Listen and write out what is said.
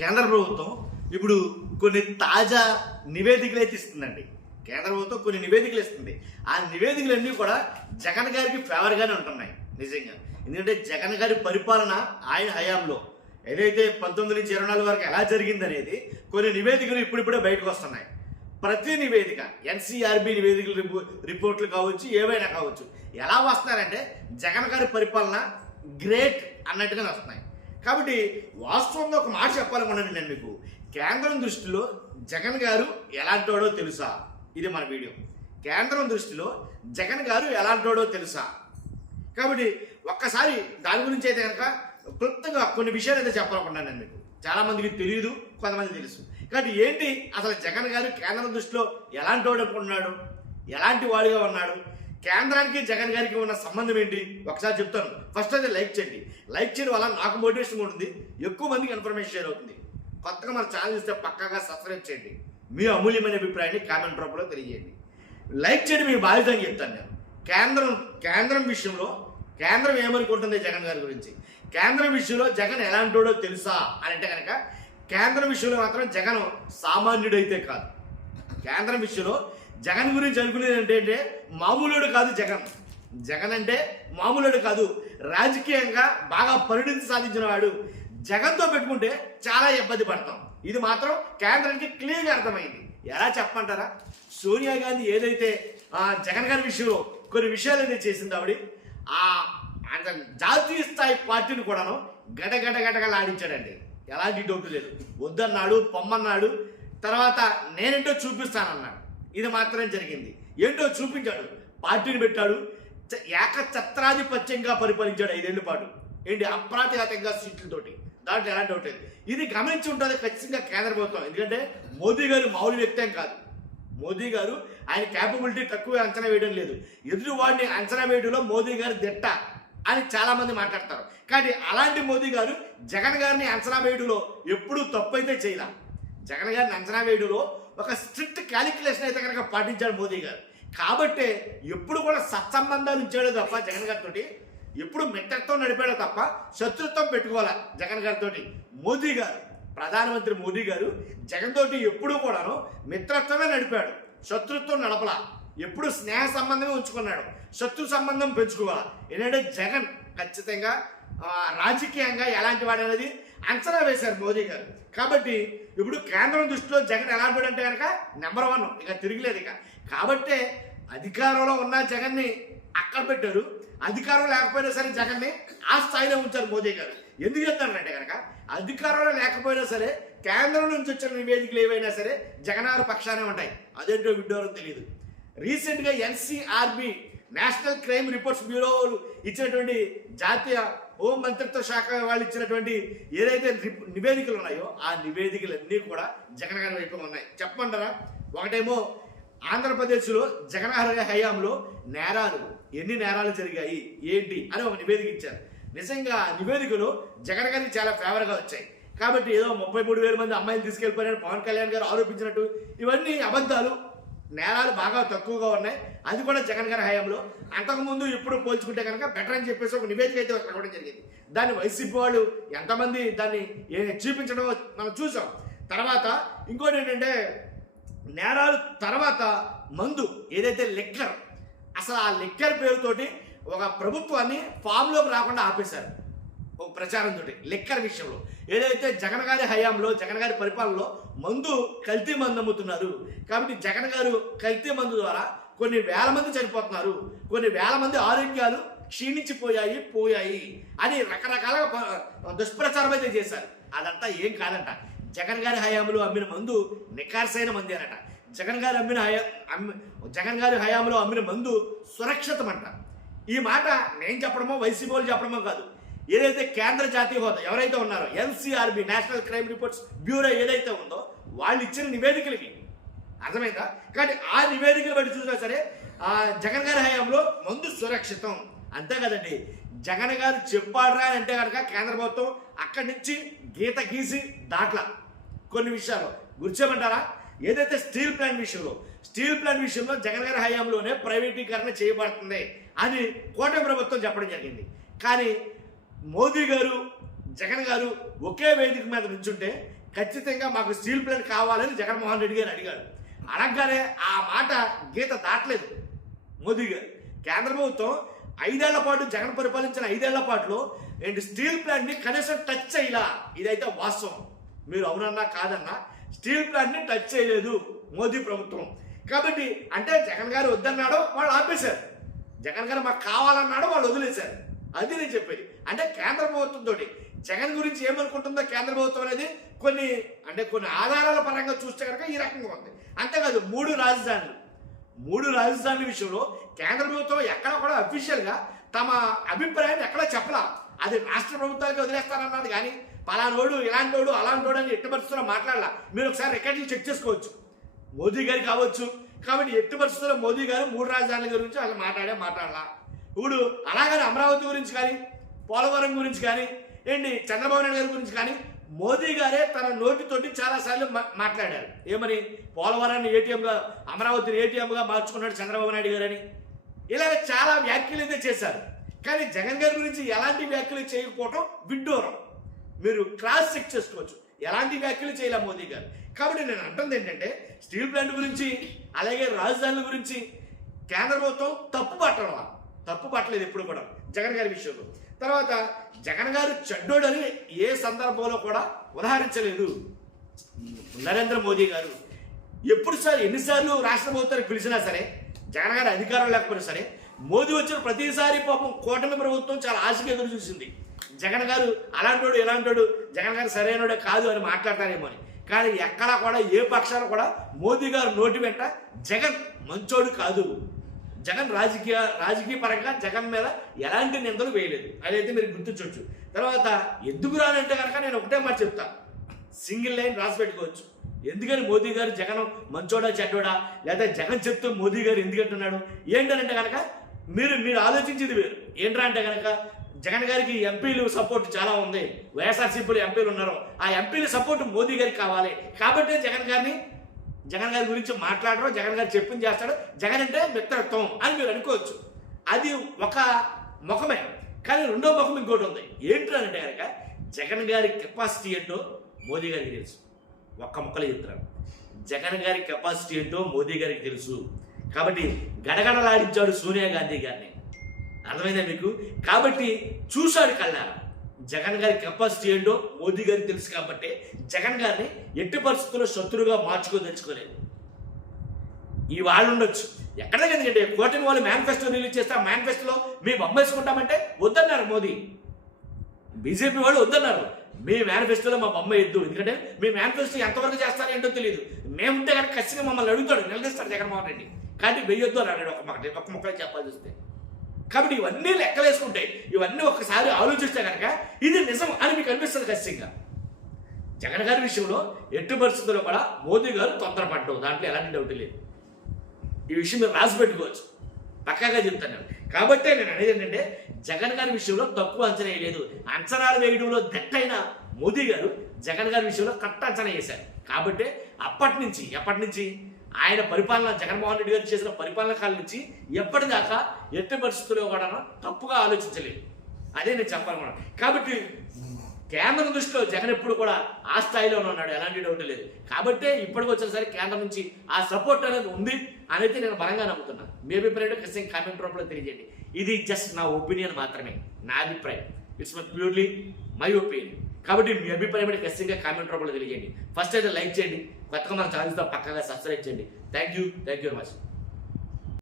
కేంద్ర ప్రభుత్వం ఇప్పుడు కొన్ని తాజా నివేదికలు అయితే ఇస్తుందండి. కేంద్ర ప్రభుత్వం కొన్ని నివేదికలు ఇస్తుంది. ఆ నివేదికలన్నీ కూడా జగన్ గారికి ఫేవర్గానే ఉంటున్నాయి నిజంగా. ఎందుకంటే జగన్ గారి పరిపాలన ఆయన హయాంలో ఏదైతే 19 నుంచి 24 వరకు ఎలా జరిగిందనేది కొన్ని నివేదికలు ఇప్పుడిప్పుడే బయటకు వస్తున్నాయి. ప్రతి నివేదిక ఎన్సీఆర్బీ నివేదికలు రిపోర్ట్లు కావచ్చు, ఏవైనా కావచ్చు, ఎలా వస్తున్నారంటే జగన్ గారి పరిపాలన గ్రేట్ అన్నట్టుగానే వస్తున్నాయి. కాబట్టి వాస్తవంగా ఒక మాట చెప్పాలనుకున్నాను నేను మీకు. కేంద్రం దృష్టిలో జగన్ గారు ఎలాంటోడో తెలుసా? ఇది మన వీడియో. కేంద్రం దృష్టిలో జగన్ గారు ఎలాంటోడో తెలుసా? కాబట్టి ఒక్కసారి దాని గురించి అయితే కనుక క్లుప్తంగా కొన్ని విషయాలు అయితే చెప్పాలనుకున్నాను నేను మీకు. చాలామందికి తెలియదు, కొంతమంది తెలుసు. కాబట్టి ఏంటి అసలు జగన్ గారు కేంద్రం దృష్టిలో ఎలాంటి వాడు అనుకుంటున్నాడు, ఎలాంటి వాడిగా ఉన్నాడు, కేంద్రానికి జగన్ గారికి ఉన్న సంబంధం ఏంటి ఒకసారి చెప్తాను. ఫస్ట్ అయితే లైక్ చేయండి. లైక్ చేయడం వల్ల నాకు మోటివేషన్ ఉంటుంది, ఎక్కువ మందికి ఇన్ఫర్మేషన్ షేర్ అవుతుంది. కొత్తగా మన ఛానల్ చూస్తే పక్కాగా సబ్స్క్రైబ్ చేయండి. మీ అమూల్యమైన అభిప్రాయాన్ని కామెంట్ రూపంలో తెలియజేయండి. లైక్ చేయడం మీ బాధ్యత అని చెప్తాను నేను. కేంద్రం విషయంలో కేంద్రం ఏమనుకుంటుంది జగన్ గారి గురించి, కేంద్రం విషయంలో జగన్ ఎలాంటోడో తెలుసా అని అంటే కనుక కేంద్రం విషయంలో మాత్రం జగన్ సామాన్యుడైతే కాదు. కేంద్రం విషయంలో జగన్ గురించి అనుకునేది ఏంటంటే మామూలుడు కాదు. జగన్ అంటే మామూలుడు కాదు. రాజకీయంగా బాగా పరిణితి సాధించిన వాడు. జగన్తో పెట్టుకుంటే చాలా ఇబ్బంది పడతాం. ఇది మాత్రం కేంద్రానికి క్లియర్గా అర్థమైంది. ఎలా చెప్పమంటారా? సోనియా గాంధీ ఏదైతే జగన్ గారి విషయంలో కొన్ని విషయాలు అయితే చేసింది ఆవిడ, జాతీయ స్థాయి పార్టీని కూడాను గడగడగడగలాడించాడండి. ఎలాంటి డౌట్ లేదు. వద్దన్నాడు, పొమ్మన్నాడు, తర్వాత నేనేంటో చూపిస్తానన్నాడు. ఇది మాత్రమే జరిగింది. ఏంటో చూపించాడు, పార్టీని పెట్టాడు, ఏకఛత్రాధిపత్యంగా పరిపాలించాడు 5 ఏళ్ల పాటు. ఏంటి అప్రాతిఘాతంగా సీట్లతోటి. దాంట్లో ఎలాంటి డౌట్ లేదు. ఇది గమనించి ఉంటుంది ఖచ్చితంగా కేంద్ర ప్రభుత్వం. ఎందుకంటే మోదీ గారు మామూలు వ్యక్తి ఏం కాదు. మోదీ గారు ఆయన క్యాపబిలిటీ తక్కువ అంచనా వేయడం లేదు. ఎదురు వాడిని అంచనా వేయడంలో మోదీ గారు దిట్ట అని చాలా మంది మాట్లాడతారు. కానీ అలాంటి మోదీ గారు జగన్ గారిని అంచనా వేయడంలో ఎప్పుడూ తప్పు అయితే చేయలే. జగన్ గారిని అంచనా వేయడంలో ఒక స్ట్రిక్ట్ క్యాలిక్యులేషన్ అయితే కనుక పాటించాడు మోదీ గారు. కాబట్టే ఎప్పుడు కూడా సత్సంబంధాలు ఉంచాడు తప్ప జగన్ గారితో ఎప్పుడు మిత్రత్వం నడిపాడో తప్ప శత్రుత్వం పెట్టుకోవాలి. జగన్ గారితో మోదీ గారు, ప్రధానమంత్రి మోదీ గారు జగన్ తోటి ఎప్పుడూ కూడాను మిత్రత్వమే నడిపాడు, శత్రుత్వం నడపలా. ఎప్పుడు స్నేహ సంబంధమే ఉంచుకున్నాడు, శత్రు సంబంధం పెంచుకోవాలి. ఏంటంటే జగన్ ఖచ్చితంగా రాజకీయంగా ఎలాంటి వాడు అనేది అంచనా వేశారు మోదీ గారు. కాబట్టి ఇప్పుడు కేంద్రం దృష్టిలో జగన్ ఎలాంటి వాడు అంటే కనుక నెంబర్ 1, ఇక తిరిగిలేదు ఇక. కాబట్టే అధికారంలో ఉన్న జగన్ని అక్కడ పెట్టారు, అధికారం లేకపోయినా సరే జగన్ని ఆ స్థాయిలో ఉంచారు మోదీ గారు. ఎందుకు చెప్తానంటే కనుక అధికారంలో లేకపోయినా సరే కేంద్రం నుంచి వచ్చిన నివేదికలు ఏవైనా సరే జగనార్ పక్షానే ఉంటాయి. అదేంటో విడ్డోరం తెలియదు. రీసెంట్గా NCRB national crime reports bureau ఇచ్చినటువంటి జాతీయ హోం మంత్రిత్వ శాఖ వాళ్ళు ఇచ్చినటువంటి ఏదైతే నివేదికలు ఉన్నాయో ఆ నివేదికలన్నీ కూడా జగన్ గారి వైపు ఉన్నాయి. చెప్పమంటారా? ఒకటేమో ఆంధ్రప్రదేశ్లో జగన్ గారి హయాంలో ఎన్ని నేరాలు జరిగాయి ఏంటి అని ఒక నివేదిక ఇచ్చారు. నిజంగా నివేదికలు జగన్ గారికి చాలా ఫేవర్గా వచ్చాయి. కాబట్టి ఏదో 33,000 మంది అమ్మాయిలు తీసుకెళ్ళిపోయారు పవన్ కళ్యాణ్ గారు ఆరోపించినట్టు ఇవన్నీ అబద్ధాలు. నేరాలు బాగా తక్కువగా ఉన్నాయి. అది కూడా జగన్ గారి హయాంలో. అంతకుముందు ఇప్పుడు పోల్చుకుంటే కనుక బెటర్ అని చెప్పేసి ఒక నివేదిక అయితే రావడం జరిగింది. దాన్ని వైసీపీ వాళ్ళు ఎంతమంది దాన్ని చూపించడం మనం చూసాం. తర్వాత ఇంకోటి ఏంటంటే నేరాలు తర్వాత మందు ఏదైతే లిక్కర్, అసలు ఆ లిక్కర్ పేరుతోటి ఒక ప్రభుత్వాన్ని ఫామ్లోకి రాకుండా ఆపేశారు ఒక ప్రచారంతో. లిక్కర్ విషయంలో ఏదైతే జగన్ గారి హయాంలో జగన్ గారి పరిపాలనలో మందు కల్తీ మందు అమ్ముతున్నారు. కాబట్టి జగన్ గారు కల్తీ మందు ద్వారా కొన్ని వేల మంది చనిపోతున్నారు, కొన్ని వేల మంది ఆరోగ్యాలు క్షీణించిపోయాయి అని రకరకాల దుష్ప్రచారం అయితే చేశారు. అదంతా ఏం కాదంట. జగన్ గారి హయాంలో అమ్మిన మందు నికార్సైన మంది అనట. జగన్ గారి హయాంలో అమ్మిన మందు సురక్షితమంట. ఈ మాట నేను చెప్పడమో వైసీపీ వాళ్ళు చెప్పడమో కాదు. ఏదైతే కేంద్ర జాతీయ హోదా ఎవరైతే ఉన్నారో NCRB national crime reports bureau ఏదైతే ఉందో వాళ్ళు ఇచ్చిన నివేదికలకి అర్థమైందా? కానీ ఆ నివేదికలు బట్టి చూసినా సరే జగన్ గారి హయాంలో మందు సురక్షితం. అంతే కదండి. జగన్ గారు చెప్పాడరా అంటే కనుక కేంద్ర ప్రభుత్వం అక్కడి నుంచి గీత గీసి దాట్లా కొన్ని విషయాలు గుర్చేయమంటారా? ఏదైతే స్టీల్ ప్లాంట్ విషయంలో జగన్ గారి హయాంలోనే ప్రైవేటీకరణ చేయబడుతుంది అని కూటమి ప్రభుత్వం చెప్పడం జరిగింది. కానీ మోదీ గారు జగన్ గారు ఒకే వేదిక మీద నుంచుంటే ఖచ్చితంగా మాకు స్టీల్ ప్లాంట్ కావాలని జగన్మోహన్ రెడ్డి గారు అడిగాడు. అనగానే ఆ మాట గీత దాటలేదు మోదీ గారు. కేంద్ర ప్రభుత్వం 5 ఏళ్ల పాటు జగన్ పరిపాలించిన 5 ఏళ్ల పాటులో ఏంటి స్టీల్ ప్లాంట్ని కనీసం టచ్ చేయలా. ఇదైతే వాస్తవం, మీరు అవునన్నా కాదన్నా స్టీల్ ప్లాంట్ని టచ్ చేయలేదు మోదీ ప్రభుత్వం. కాబట్టి అంటే జగన్ గారు వద్దన్నాడో వాళ్ళు ఆపేశారు, జగన్ గారు మాకు కావాలన్నాడో వాళ్ళు వదిలేశారు. అది నేను చెప్పేది. అంటే కేంద్ర ప్రభుత్వంతో జగన్ గురించి ఏమనుకుంటుందో కేంద్ర ప్రభుత్వం అనేది కొన్ని ఆధారాల పరంగా చూస్తే కనుక ఈ రకంగా ఉంది. అంతేకాదు 3 రాజధానుల విషయంలో కేంద్ర ప్రభుత్వం ఎక్కడ కూడా అఫీషియల్గా తమ అభిప్రాయాన్ని ఎక్కడా చెప్పలా. అది రాష్ట్ర ప్రభుత్వానికి వదిలేస్తానన్నది కానీ పలానోడు ఇలాంటోడు అలాంటోడు అని ఎట్టి పరిస్థితుల్లో మాట్లాడాల. మీరు ఒకసారి రికార్డులు చెక్ చేసుకోవచ్చు, మోదీ గారు కావచ్చు. కాబట్టి ఎట్టి పరిస్థితుల్లో మోదీ గారు 3 రాజధానుల గురించి వాళ్ళు మాట్లాడాలా. ఇప్పుడు అలాగని అమరావతి గురించి కానీ పోలవరం గురించి కానీ చంద్రబాబు నాయుడు గారి గురించి కానీ మోదీ గారే తన నోటితోటి చాలాసార్లు మాట్లాడారు. ఏమని? పోలవరాన్ని ఏటీఎంగా, అమరావతిని ఏటీఎంగా మార్చుకున్నాడు చంద్రబాబు నాయుడు గారు అని. ఇలాగ చాలా వ్యాఖ్యలు అయితే చేశారు. కానీ జగన్ గారి గురించి ఎలాంటి వ్యాఖ్యలు చేయకపోవటం విడ్డూరం. మీరు క్రాస్ చెక్ చేసుకోవచ్చు, ఎలాంటి వ్యాఖ్యలు చేయలే మోదీ గారు. కాబట్టి నేను అంటుంది ఏంటంటే స్టీల్ ప్లాంట్ గురించి అలాగే రాజధానుల గురించి కేంద్ర ప్రభుత్వం తప్పు పట్టలేదు ఎప్పుడు కూడా జగన్ గారి విషయంలో. తర్వాత జగన్ గారు చెడ్డోడని ఏ సందర్భంలో కూడా ఉదాహరించలేదు నరేంద్ర మోదీ గారు. ఎన్నిసార్లు రాష్ట్ర ప్రభుత్వానికి పిలిచినా సరే, జగన్ గారి అధికారం లేకపోయినా సరే, మోదీ వచ్చిన ప్రతిసారి పాపం కూటమి ప్రభుత్వం చాలా ఆశగా ఎదురు చూసింది. జగన్ గారు అలాంటోడు ఇలాంటోడు, జగన్ గారు సరైనోడే కాదు అని మాట్లాడతారేమో అని. కానీ ఎక్కడా కూడా ఏ పక్షాలు కూడా మోదీ గారు నోటి వెంట జగన్ మంచోడు కాదు, జగన్ రాజకీయ పరంగా జగన్ మీద ఎలాంటి నిందలు వేయలేదు. అదైతే మీరు గుర్తించవచ్చు. తర్వాత ఎందుకు రానంటే కనుక నేను ఒకటే మాట చెప్తా, సింగిల్ లైన్ రాసి పెట్టుకోవచ్చు. ఎందుకని మోదీ గారు జగన్ మంచోడా చెడ్డోడా, లేదా జగన్ చెప్తూ మోదీ గారు ఎందుకంటున్నాడు ఏంటంటే కనుక మీరు ఆలోచించేది వేరు. ఏంట్రా అంటే కనుక జగన్ గారికి ఎంపీలు సపోర్ట్ చాలా ఉంది, వైఎస్ఆర్సీపీలు ఎంపీలు ఉన్నారు, ఆ ఎంపీల సపోర్ట్ మోదీ గారికి కావాలి. కాబట్టి జగన్ గారి గురించి మాట్లాడరు, జగన్ గారు చెప్పింది చేస్తాడు, జగన్ అంటే మిత్రత్వం అని మీరు అనుకోవచ్చు. అది ఒక ముఖమే. కానీ రెండో ముఖం ఇంకోటి ఉంది. ఏంటంటే కనుక జగన్ గారి కెపాసిటీ ఏంటో మోదీ గారికి తెలుసు. ఒక్క ముక్కలు చెప్తాను, జగన్ గారి కెపాసిటీ ఏంటో మోదీ గారికి తెలుసు. కాబట్టి గడగడలాడించాడు సోనియా గాంధీ గారిని, అర్థమైందా మీకు? కాబట్టి చూశాడు కళ్ళారా జగన్ గారి కెపాసిటీ ఏంటో మోదీ గారికి తెలుసు. కాబట్టి జగన్ గారిని ఎట్టి పరిస్థితుల్లో శత్రువుగా మార్చుకోదలుచుకోలేదు. ఈ వాళ్ళు ఉండొచ్చు ఎక్కడ, ఎందుకంటే కూటమి వాళ్ళు మేనిఫెస్టో రిలీజ్ చేస్తే ఆ మేనిఫెస్టోలో మేము బొమ్మేసుకుంటామంటే వద్దన్నారు మోదీ. బీజేపీ వాళ్ళు వద్దన్నారు, మీ మేనిఫెస్టోలో మా బొమ్మ ఎద్దు, ఎందుకంటే మీ మేనిఫెస్టో ఎంతవరకు చేస్తారో ఏంటో తెలియదు, మేముంటే కనుక ఖచ్చితంగా మమ్మల్ని అడుగుతాడు, నిలదీస్తాడు జగన్మోహన్ రెడ్డి. కానీ వెయ్యొద్దు అని అన్నాడు ఒక్క మొక్కలు చెప్పాల్సి వస్తే. కాబట్టి ఇవన్నీ లెక్కలేసుకుంటే, ఇవన్నీ ఒక్కసారి ఆలోచిస్తే కనుక ఇది నిజం అని మీకు అనిపిస్తుంది ఖచ్చితంగా. జగన్ గారి విషయంలో ఎట్టి పరిస్థితుల్లో కూడా మోదీ గారు తొందరపడ్డావు, దాంట్లో ఎలాంటి డౌట్ లేదు. ఈ విషయం మీరు రాసి పెట్టుకోవచ్చు, పక్కాగా చెప్తాను. కాబట్టి నేను అనేది ఏంటంటే జగన్ గారి విషయంలో తక్కువ అంచనా వేయలేదు. అంచనాలు వేయడంలో దట్టైన మోదీ గారు జగన్ గారి విషయంలో కరెక్ట్ అంచనా వేశారు. కాబట్టి ఎప్పటి నుంచి ఆయన పరిపాలన, జగన్మోహన్ రెడ్డి గారు చేసిన పరిపాలన కాలం నుంచి ఎప్పటిదాకా ఎట్టి పరిస్థితుల్లో కూడా తప్పుగా ఆలోచించలేదు. అదే నేను చెప్పాలనుకున్నాను. కాబట్టి కేంద్రం దృష్టిలో జగన్ ఎప్పుడు కూడా ఆ స్థాయిలోనే ఉన్నాడు, ఎలాంటి డౌట్ లేదు. కాబట్టి ఇప్పటికి వచ్చేసరికి కేంద్రం నుంచి ఆ సపోర్ట్ అనేది ఉంది అనేది నేను బలంగా నమ్ముతున్నాను. మీ అభిప్రాయం ఖచ్చితంగా కామెంట్ రూపంలో తెలియజేయండి. ఇది జస్ట్ నా ఒపీనియన్ మాత్రమే, నా అభిప్రాయం. It's purely my opinion. కాబట్టి మీ అభిప్రాయం ఖచ్చితంగా కామెంట్ రూపంలో తెలియజేయండి. ఫస్ట్ అయితే లైక్ చేయండి, కొత్తగా మన ఛానల్తో పక్కగా సబ్స్క్రైబ్ చేయండి. Thank you very much.